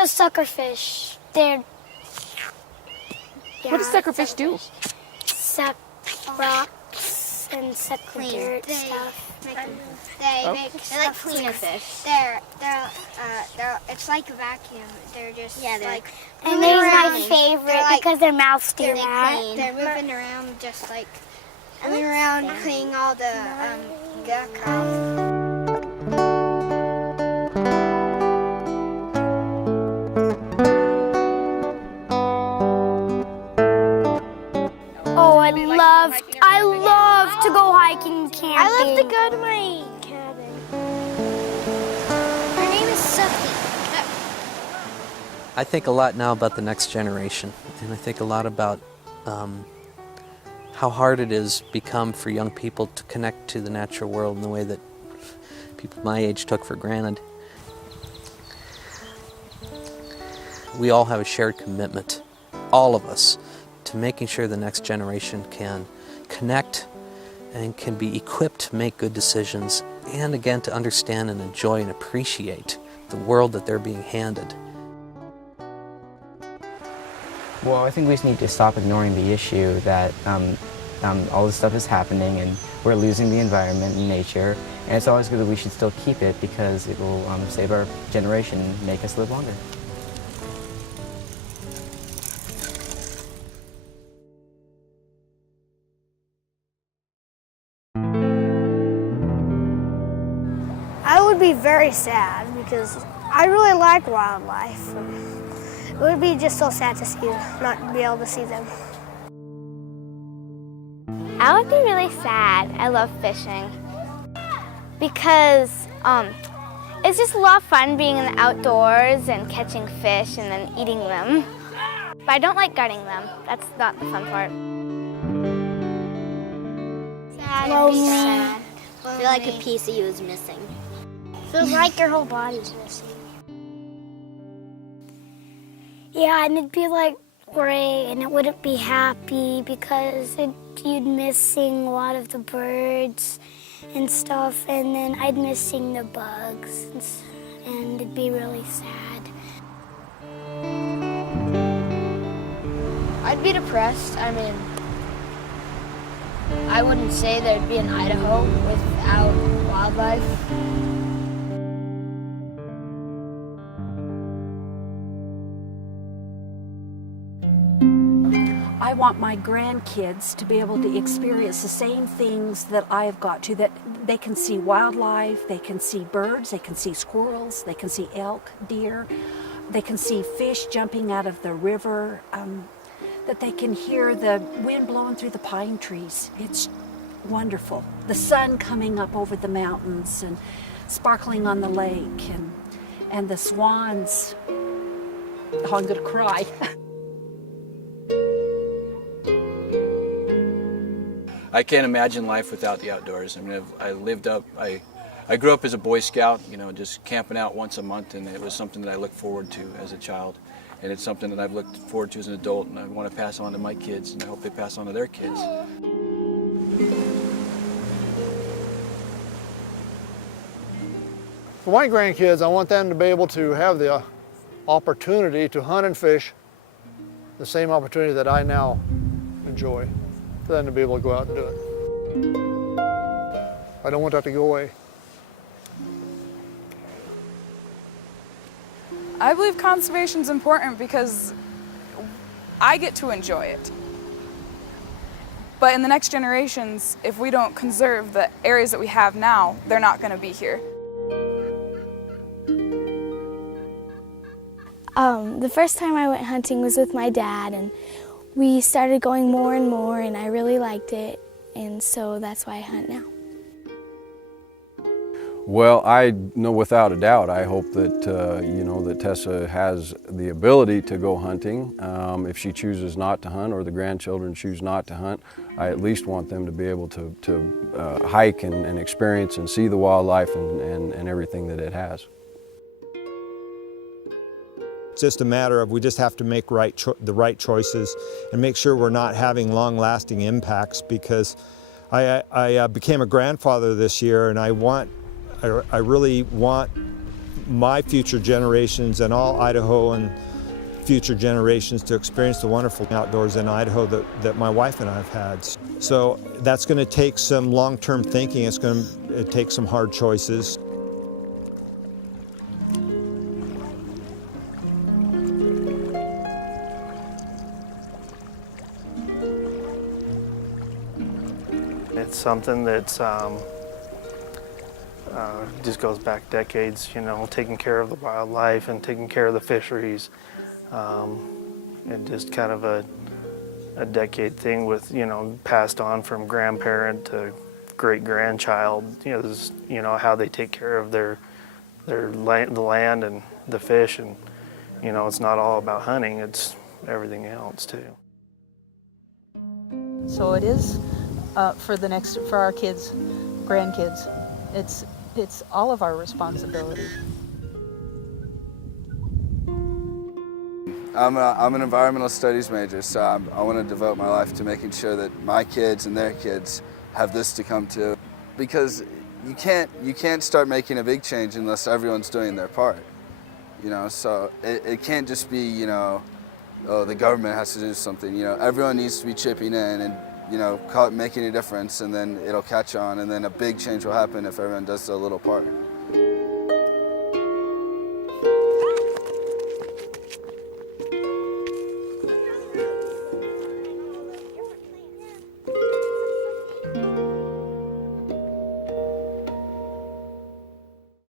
The suckerfish. They're... Yeah, What does suckerfish do? Suck rocks and suck the dirt stuff. They like cleaner fish. It's like a vacuum. They're just like. And they're my favorite because their mouths do that. They're moving around just like moving around, cleaning all the gunk off. Oh, I love to go hiking and camping. I love to go to my cabin. Her name is Sophie. I think a lot now about the next generation, and I think a lot about how hard it is become for young people to connect to the natural world in the way that people my age took for granted. We all have a shared commitment, all of us, to making sure the next generation can connect and can be equipped to make good decisions, and again to understand and enjoy and appreciate the world that they're being handed. Well, I think we just need to stop ignoring the issue that all this stuff is happening and we're losing the environment and nature, and it's always good that we should still keep it because it will save our generation and make us live longer. I would be very sad because I really like wildlife. It would be just so sad to see not be able to see them. I would be really sad. I love fishing because it's just a lot of fun being in the outdoors and catching fish and then eating them. But I don't like gutting them. That's not the fun part. Sad. Lonely. I feel like a piece of you is missing. Feels like your whole body's missing. Yeah, and it'd be like gray, and it wouldn't be happy because you'd missing a lot of the birds and stuff, and then I'd missing the bugs, and it'd be really sad. I'd be depressed. I mean, I wouldn't say there'd be an Idaho without wildlife. I want my grandkids to be able to experience the same things that I've got to, that they can see wildlife, they can see birds, they can see squirrels, they can see elk, deer, they can see fish jumping out of the river, that they can hear the wind blowing through the pine trees. It's wonderful. The sun coming up over the mountains and sparkling on the lake, and the swans. Oh, I'm gonna cry. I can't imagine life without the outdoors. I mean, I grew up as a Boy Scout, you know, just camping out once a month, and it was something that I looked forward to as a child. And it's something that I've looked forward to as an adult, and I want to pass on to my kids, and I hope they pass on to their kids. For my grandkids, I want them to be able to have the opportunity to hunt and fish, the same opportunity that I now enjoy, for them to be able to go out and do it. I don't want that to go away. I believe conservation is important because I get to enjoy it. But in the next generations, if we don't conserve the areas that we have now, they're not going to be here. The first time I went hunting was with my dad, and we started going more and more, and I really liked it, and so that's why I hunt now. Well, I know without a doubt, I hope that, that Tessa has the ability to go hunting. If she chooses not to hunt, or the grandchildren choose not to hunt, I at least want them to be able to hike and experience and see the wildlife and everything that it has. It's just a matter of we just have to make the right choices and make sure we're not having long-lasting impacts, because I became a grandfather this year, and I really want my future generations and all Idahoan future generations to experience the wonderful outdoors in Idaho that my wife and I have had. So that's going to take some long-term thinking. It's going to take some hard choices. It's something that's just goes back decades, you know, taking care of the wildlife and taking care of the fisheries, and just kind of a decade thing with, you know, passed on from grandparent to great-grandchild. You know, this is, you know, how they take care of the land and the fish, and, you know, it's not all about hunting, it's everything else too. So it is for our kids, grandkids. It's all of our responsibility. I'm an environmental studies major, so I want to devote my life to making sure that my kids and their kids have this to come to. Because you can't start making a big change unless everyone's doing their part. You know, so it can't just be, you know, oh, the government has to do something. You know, everyone needs to be chipping in and, you know, making a difference, and then it'll catch on, and then a big change will happen if everyone does their little part.